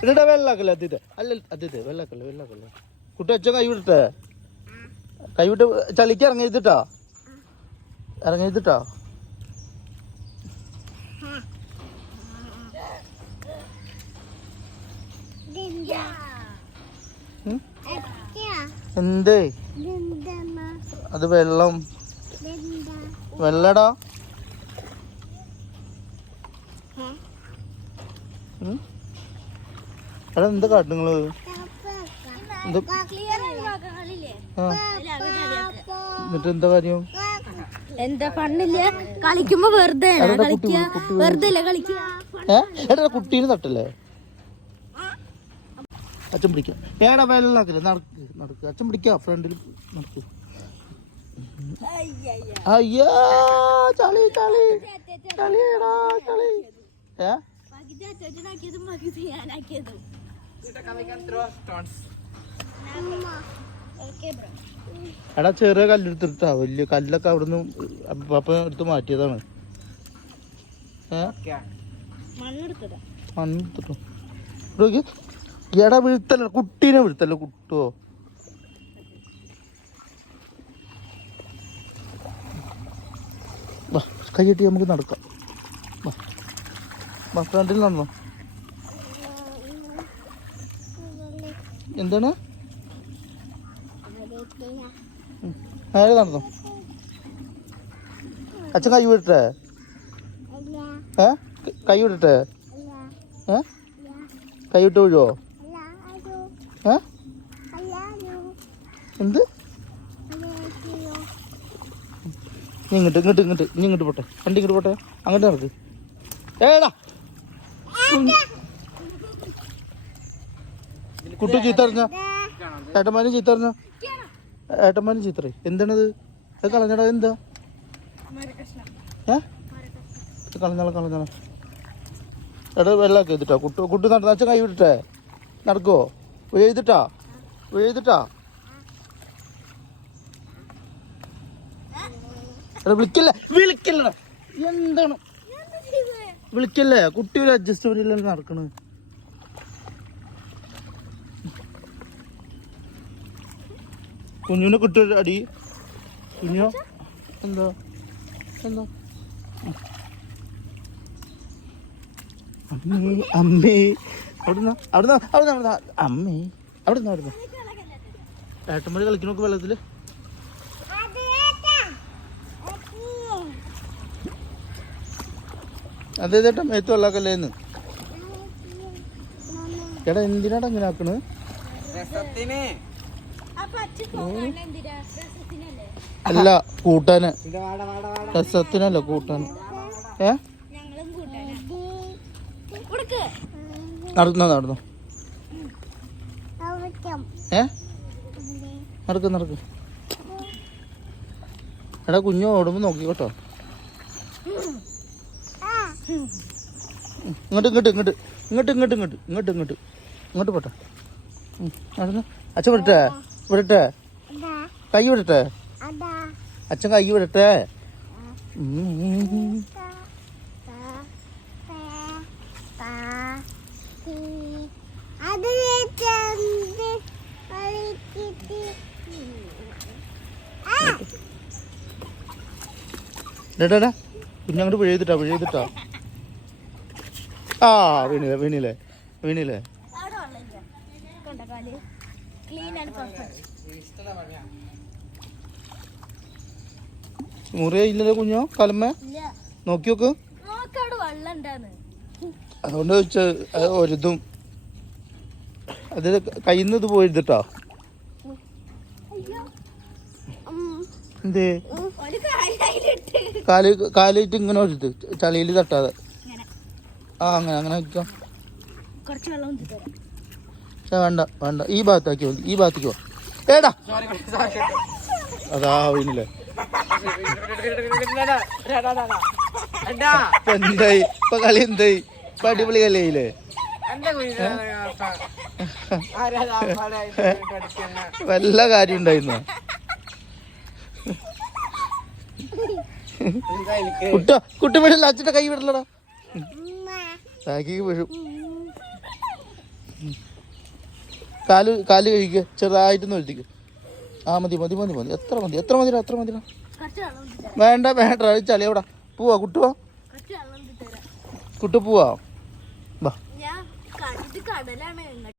എന്നിട്ടാ വെള്ളാക്കല്ലേ അതിന്റെ അല്ല അതിന്റെ വെള്ളാക്കല്ലേ കുട്ടി അച്ഛൻ കൈ വിടട്ടെ കൈ വിട്ട് ചളിക്ക് ഇറങ്ങിയിട്ടാ എന്തേ അത് വെള്ളടാ എടാ എന്താ കാട്ടുങ്ങള് എന്നിട്ട് എന്താ കാര്യം എന്താ പണില്ല കളിക്കുമ്പോ വെറുതെ എടാ കുട്ടീനെ തട്ടല്ലേ അച്ഛൻ പിടിക്കാം ഏടാ വെള്ളാക്കില്ല നടക്ക് അച്ഛൻ പിടിക്കാം ഫ്രണ്ടിൽ നടക്ക് അയ്യോ ചളി എടാ ചെറിയ കല്ലെടുത്തിട്ടാ വലിയ കല്ലൊക്കെ അവിടുന്ന് അപ്പം എടുത്ത് മാറ്റിയതാണ് മണ്ണെടുത്തിട്ടോ എടാ വീഴ്ത്തല്ല കുട്ടീനെ വീഴ്ത്തല്ല കുട്ടോ കൈയ്യട്ടി നമുക്ക് നടക്കാം ഫ്രണ്ടിൽ നടന്നോ എന്താണ് നേരെ നടന്നോ അച്ഛൻ കൈ വിടട്ടെ കൈ വിടട്ടെ കൈ വിട്ട് വീഴുവോ എന്ത് ഇങ്ങോട്ട് പോട്ടെ വണ്ടി ഇങ്ങോട്ട് പോട്ടെ അങ്ങോട്ട് നടക്ക് ഏടാ കുട്ടി ചീത്തറിഞ്ഞ ഏട്ടന്മാരും ചീത്തറേ എന്താണത് അത് കളഞ്ഞടാ എന്താ കളഞ്ഞാള എടാ വെള്ളമൊക്കെ ചെയ്തിട്ടാ കുട്ടി നടന്ന അച്ഛൻ കൈ വിട്ടിട്ടേ നടക്കുവോ എഴുതിട്ടാ എടാ വിളിക്കല്ലടാ എന്താണ് വിളിക്കല്ലേ കുട്ടി ഒരു അഡ്ജസ്റ്റ്മെന്റ് നടക്കണ് കുഞ്ഞിനെ കിട്ട അടി കുഞ്ഞോ എന്താ അമ്മേ അവിടുന്ന് അമ്മേ അവിടുന്ന് ഏട്ടന്മാര് കളിക്കണോക്ക് വെള്ളത്തില് അതേ ചേട്ടാ മേത്ത് വെള്ളാക്കല്ലേന്ന് എടാ എന്തിനാടാ അങ്ങനെ ആക്കണ് അല്ല കൂട്ടാന് രസത്തിനല്ല കൂട്ടാന് നടന്നോ നടക്ക് എടാ കുഞ്ഞു ഓടുമ്പോ നോക്കിക്കോട്ടോ ഇങ്ങോട്ട് പോട്ടെ നടന്ന് അച്ഛൻ വിടട്ടെ കൈ വിടട്ടെ അച്ഛൻ കൈ വിടട്ടെ കുഞ്ഞങ്ങോട്ട് പിഴയതിട്ടാ ആ വീണില്ലേ മുറിയില്ലല്ലോ കുഞ്ഞോ കലമ്മ നോക്കി നോക്ക് അതുകൊണ്ട് ചോദിച്ചാൽ ഒരിതും അത് കയ്യിൽ നിന്ന് ഇത് പോയിരുന്നിട്ടോ എന്തേ കാലിട്ട് ഇങ്ങനെ ഒഴുത്ത് ചളിയിൽ തട്ടാതെ അങ്ങനെ വെക്കാം വേണ്ട ഈ ഭാഗത്താക്കി മതി ഈ ഭാഗത്തേക്ക് ഏടാ അതാ വീണില്ലേ എന്തായി ഇപ്പൊ കളി എന്തായി ഇപ്പൊ അടിപൊളി കളിയായില്ലേ വല്ല കാര്യം ഉണ്ടായിരുന്നോ കുട്ടി വീഴല്ല അച്ഛൻ്റെ കൈ വിടലടാ ബാക്കിക്ക് വീഴും കാല് കാല് കഴിക്കുക, ചെറുതായിട്ടൊന്ന് ഒഴുത്തിക്ക്. ആ മതി മതി മതി മതി, എത്ര മതി, എത്ര മതി, എത്ര മതി. വേണ്ട വേണ്ട, ചളി എവിടാ പോവാ കുട്ടുവാ, കുട്ടു പോവാ. വാ കടലാണ്